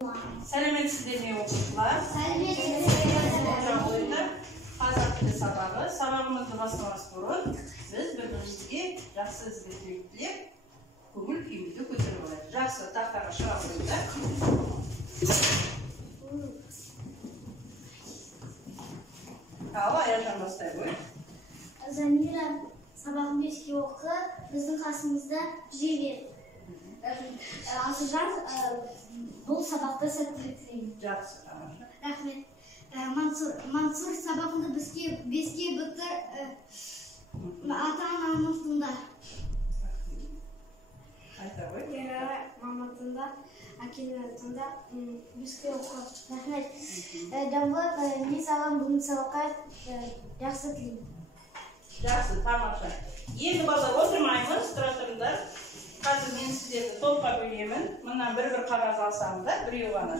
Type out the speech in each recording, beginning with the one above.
Selametsizdeme okuyucular. Hocam oyunda Hazar Tili sabağı. Sabağımızı başlamak burun. Biz birbirimizge жақсы izletmek dilep, көңіл kuyumuzu көтеріп алайық. Жақсы тақтаға шыға қойыңдар. Ал, Аяжан бастай қой. Замира сабағын 5-ке оқы, біздің қасымызда жүре бер. Асылжан, бұл сабақта сәттілік тілеймін. Жақсы, тамаша. Рахмет. Мансур сабағыңды 5-ке бітір, ата-анамның тыңда. Айта қой. Ерара маматында, әкенің тыңда 5-ке оқы. Рахмет. Жамбыл, мен саған бүгін сабаққа жақсы тілеймін. Жақсы, тамаша. Енді балдар отырмаймыз, тұра тұрыңдар. Қазір мен сіздерді топқа бөлемін. Мұнан бір-бір қағаз алсаңыздар, біреу ғана.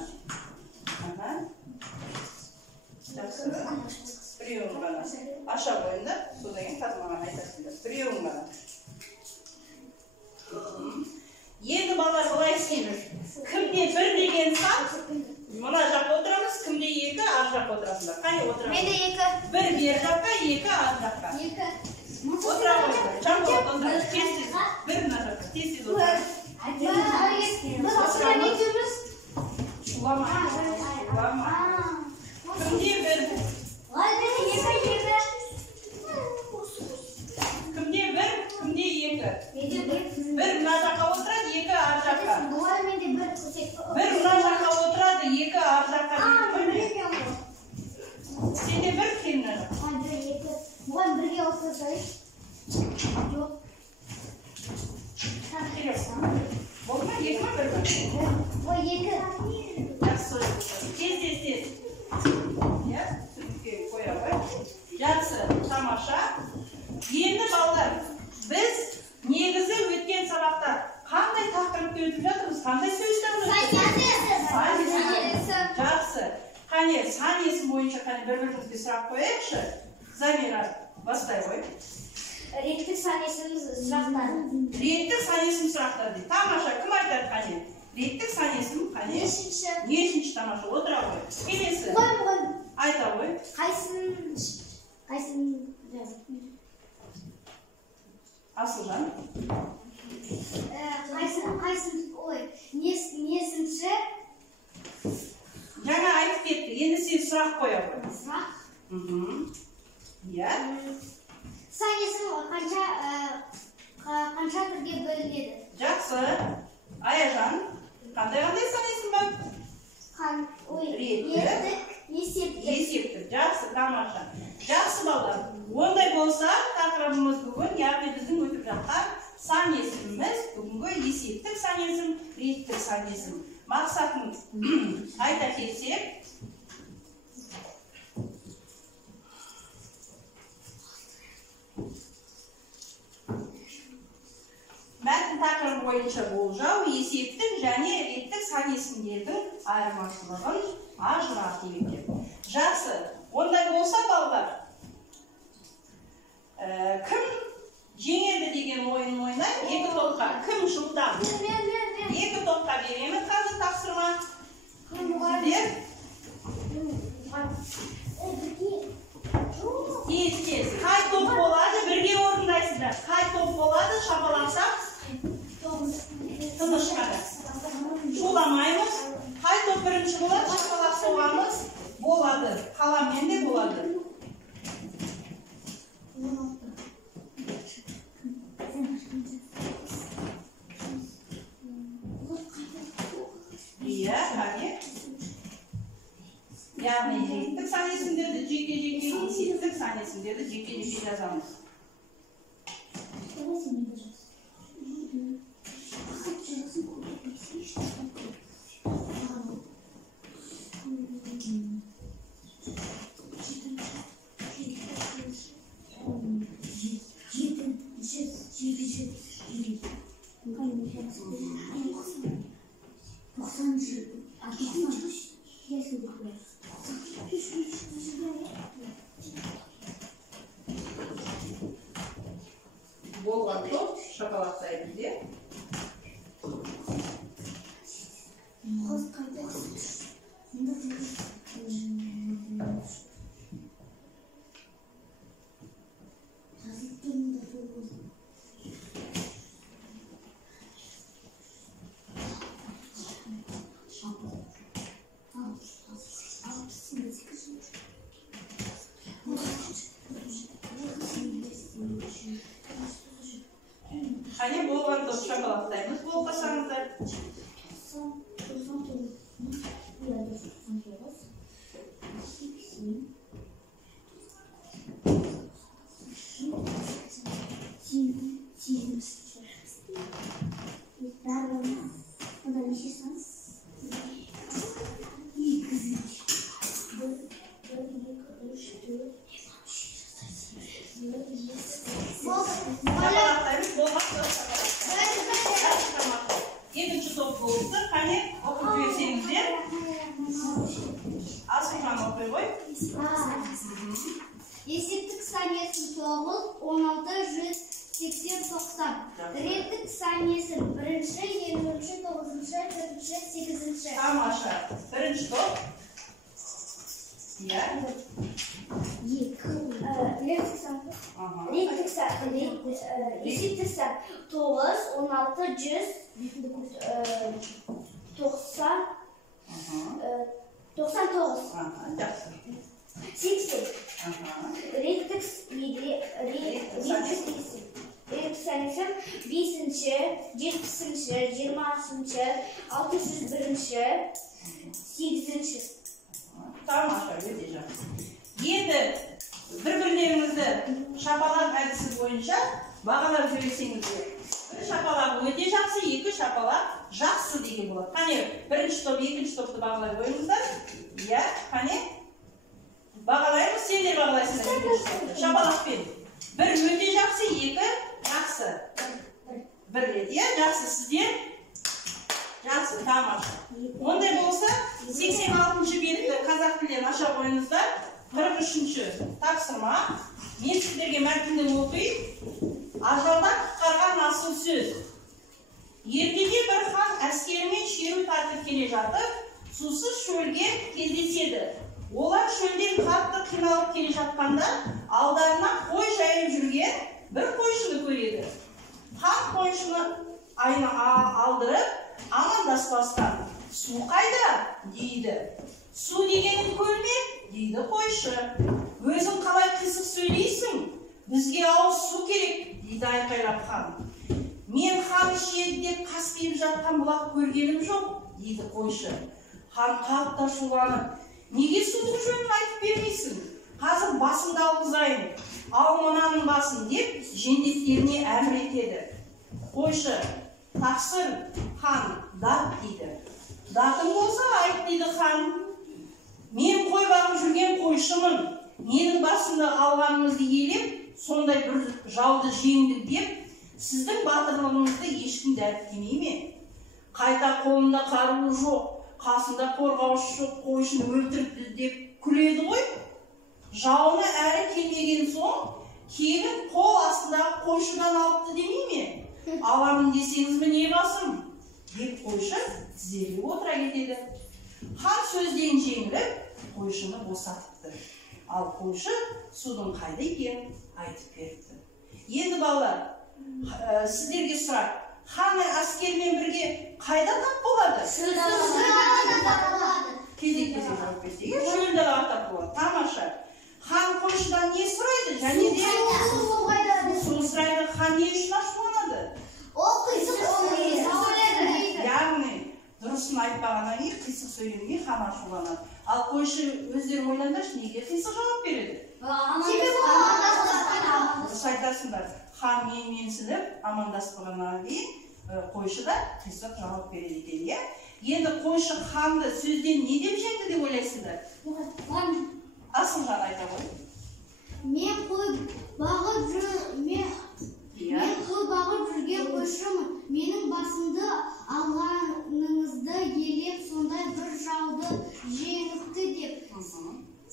Жақсы. Біреуін ғана. Аша қойыңдар, содан кейін қазір маған айтасыңдар. Біреуін ғана. Енді балдар былай істейміз. Кімде бір деген сан, мына жаққа отырамыз, кімде екі, ар жаққа отырасыңдар. Қане отырамыз? Менде 2. Бір бер жаққа, екі ар жаққа. 2. Отыра қойыңдар. Жамбыл отырамыз. Тез-тез. Бір мына жаққа. Тез-тез отырамыз. Біз асыран екеуміз. Улама. Кімде бір? Кімде бір? Кімде екі? Бір мына жаққа отырады, екі ар жаққа. Бір мына жаққа отырады, екі ар жаққа. Сенде бір кемді? Бұған бірге отырсайыз. Жоқ. Болды ма? Екі ма бір ма? Ой, 2. Жақсы. Тез. Сүртке қоя қой. Жақсы, тамаша. Енді балдар, біз негізі өткен сабақта қандай тақырыпты өтіп жатырмыз? Қандай сөздерді? Жақсы. Қане, сан есім бойынша бір-бірімізге сұрақ қояйықшы. Замира, бастай қой. Реттік сан есім сұрақтары. Реттік сан есім сұрақтары дейді. Тамаша, кім айтады қане? Реттік сан есім қане? Нешінші тамаша? Отыра қой. Келесі. Айта қой. Қайсын? Асылжан. Несінші? Жаңа айтып кетті. Енді сен сұрақ қоя қой. Сұрақ? Иә. Сан есім қанша түрге бөлінеді? Жақсы. Аяжан, қандай сан есім бар? Реттік, есептік. Жақсы, тамаша. Жақсы балдар. Ондай болса, тақырыбымыз бүгін, яғни біздің өтіп жатқан сан есіміміз бүгінгі есептік сан есім, реттік сан есім. Мақсатын айта кетсек, мәтін тақырыбы бойынша болжау, есептік және реттік сан есімдердің айырмашылығын ажырату екен. Жақсы, ондай болса балдар, кім жеңеді деген ойын ойнайды, екі топқа, кім жылдам? Екі топқа беремін қазір тапсырма. Сіздер? Тез. Қай топ болады, бірге орындайсыздар. Қай топ болады, шапалақсақ, тыныш қана. Шуламаймыз. Қай топ бірінші болады, шапалақ соғамыз, болады. Қаламмен де болады. Иә, қане. Яғни реттік сан есімдерді жеке-жеке, есептік сан есімдерді жеке-жеке жазамыз. Болған топ шапалақтайды де. шапалақтаймыз. Болып қалсаңыздар. 2-ші топ болыпты. Қане, оқып жіберсеңіздер. Асылхан оқи ғой. Есептік санесін 9, 16, 180, 90. Реттік санесін 1-ші, 20-ші, 9-ші, 4-ші, 8-ші. Тамаша. 1-ші топ. Иә. Реттік сан. Есептік сан 9, 16, 100, 99. 80. Реттік санесін 5-ші, 70-ші, 20-ші, 601-ші, 8-ші. Тамаша, өте жақсы. Енді бір-бірлеріңізді шапалақ әдісі бойынша бағалап жіберсеңіздер. Бір шапалақ өте жақсы, 2 шапалақ жақсы деген болады. Қане, 1-ші топ, 2-ші топты бағалай қойыңыздар. Иә, қане? Бағалаймыз, сендер бағалайсыңдар 2-ші топты. Шапалақпен. 1 өте жақсы, 2 жақсы. 1 рет, иә, жақсы сіздер. Жақсы, тамаша. Ондай болса, 86-ші бетті қазақ тілден аша қойыңыздар. 43-ші тапсырма. Мен сіздерге мәтінді оқиын. Ажалдан құтқарған асыл сөз. Ертеде бір хан әскерімен шеру тартып келе жатып, сусыз шөлге кездеседі. Олар шөлден қатты қиналып келе жатқанда, алдарына қой жайып жүрген бір қойшыны көреді. Хан қойшыны алдырып, амандаспастан, су қайда? Дейді. Су дегенін көрме? Дейді қойшы. Өзің қалай қисық сөйлейсің? Бізге ауыз су керек, дейді айқайлап хан. Мен хан ішеді деп қасқиып жатқан бұлақ көргенім жоқ, дейді қойшы. Хан қатты ашуланып, неге судың жөнін айтып бермейсің? Қазір басымды алғызайын, ал мынаның басын деп жендеттеріне әмір етеді. Қойшы, тақсыр, хан, дат дейді. Датың болса айт дейді хан. Мен қой бағып жүрген қойшымын. Менің басымды алғаныңызды елеп, сондай бір жауды жеңдік деп, сіздің батырлығыңызды ешкім дәріптемей ме? Қайта қолында қаруы жоқ, қасында қорғаушы жоқ, қойшыны өлтіріпті деп күледі ғой. Жауына әрі келмеген соң, келін қол астындағы қойшыдан алыпты демей ме? Аламын десеңіз не басым? Деп қойшы тізерлеп отыра кетеді. Хан сөзден жеңіліп, қойшыны босатыпты. Ал қойшы судың қайда екенін айтып беріпті. Енді балалар, сіздерге сұрақ. Хан әскермен бірге қайда тап болады? Шөл далада тап болады. Кезек-кезек жауап берсеге, шөл далада тап болады. Тамаша. Хан қойшыдан не сұрайды? Және де су сұрайды. Хан не үшін ашуланады? Ол қисық сөйледі. Яғни, дұрысын айтпағаннан кейін қисық сөйлемге хан ашуланады. Ал қойшы өздері ойлаңдаршы, неге қисық жауап береді? Дұрыс айтасыңдар. Хан менсініп, амандаспағаннан кейін қойшы да қисық жауап береді екен, иә? Енді қойшы ханды сөзден не деп жеңді деп ойлайсыңдар? Асылжан айта ғой. Мен қой бағып жүрген қойшымын. Менің басымды алғаныңызды елеп, сондай бір жауды жеңіпті деп.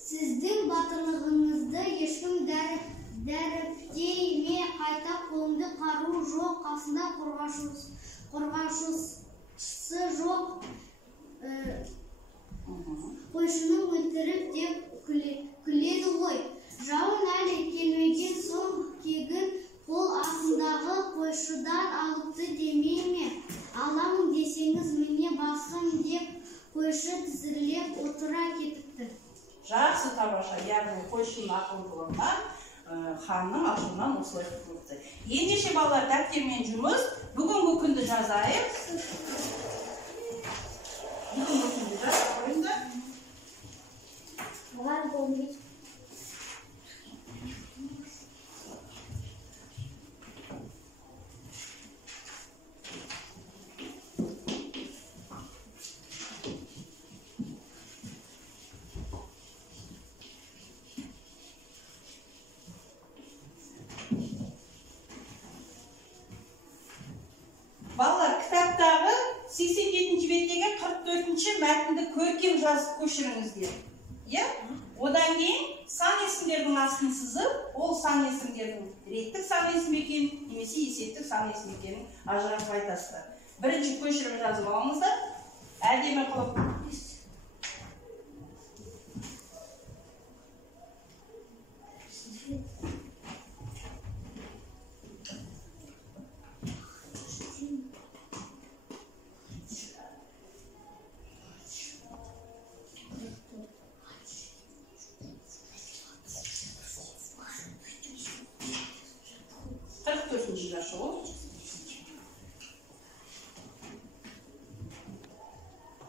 Сіздің батырлығыңызды ешкім дәріптей ме? Қайта қолымда қару жоқ, қасында қорғаушысы жоқ. Қойшыны өлтіріп деп күледі ғой. Жауын әлі келмеген соң кегін қол астындағы қойшыдан алыпты демей ме? Аламын десеңіз міне басым деп қойшы тізерлеп отыра кетіпті. Жақсы, тамаша. Яғни қойшының ақылдылығына ханның ашуынан осылай құрылыпты. Ендеше балалар дәптермен жұмыс. Бүгінгі күнді жазайық. Бүгінгі күнді жазып қойыңдар. Маған болмайды. Балалар, кітаптағы 87-ші беттегі 44-ші мәтінді көркем жазып көшіріңіздер. Одан кейін сан есімдердің астын сызып, ол сан есімдердің реттік сан есім екенін, немесе есептік сан есім екенін ажыратып айтасыздар. Бірінші көшіріп жазып алыңыздар. Әдемі қылып. Зашел.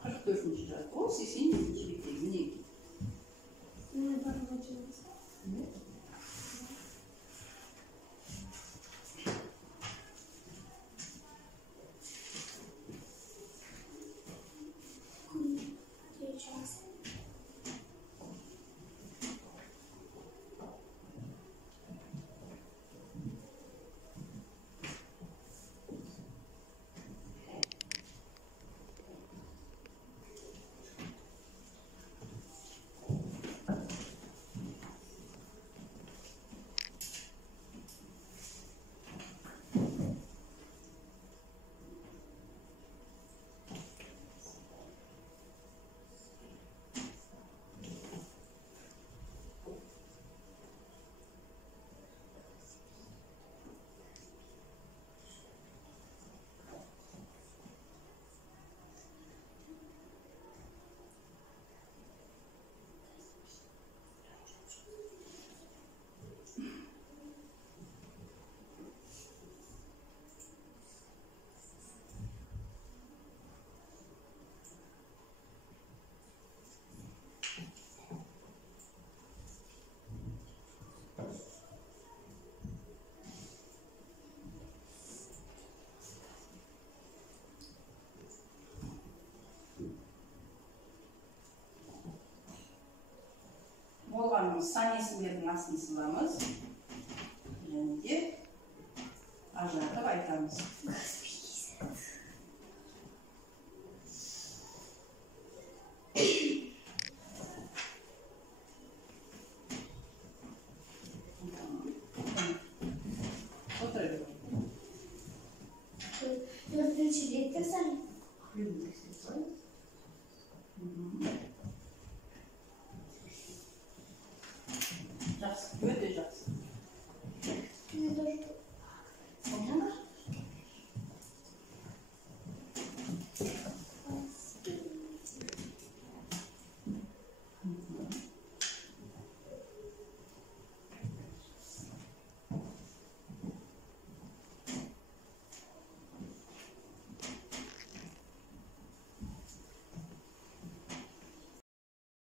44-ші жаз. Ол 87-ші беттегі мінеки. Болғанымыз сан есімдердің астын сызамыз. Және де ажыратып айтамыз. Dördüncü rette sen. Жақсы, өте